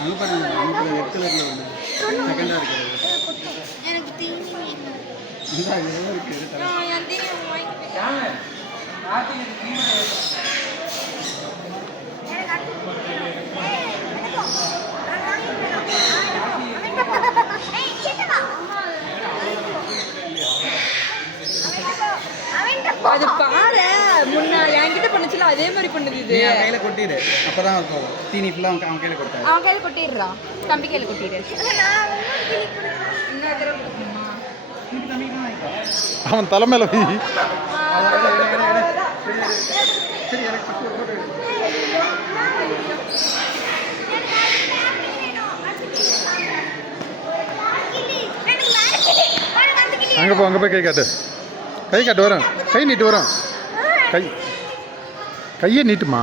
அங்கே பாருங்க அங்கே ரெட் கலரில் வந்து செகண்டாக இருக்கிறது எனக்கு தீனி இந்த எவ்வளோ இருக்குது நான் என் தீனி வாங்கிக்கிறேன். அது பாரு முன்ன என்கிட்ட பண்ணுச்சுல அதே மாதிரி பண்ணுது இது. நீ அவன் கையில் கொட்டிடு அப்போ தான் இருக்கும் தீனி ஃபுல்லாக அவன் கையில் கொட்டாது. அவன் கையில் கொட்டிடுறா, தம்பி கையில் கொட்டிடு. இன்னொரு தடவை கொடுக்கணுமா? அவன் தலைமையில போய் சரி எனக்கு போட்டு அங்கே போய் கை காட்டு, கை காட்டு வரும், கை நீட்டு வரும், கையை நீட்டுமா.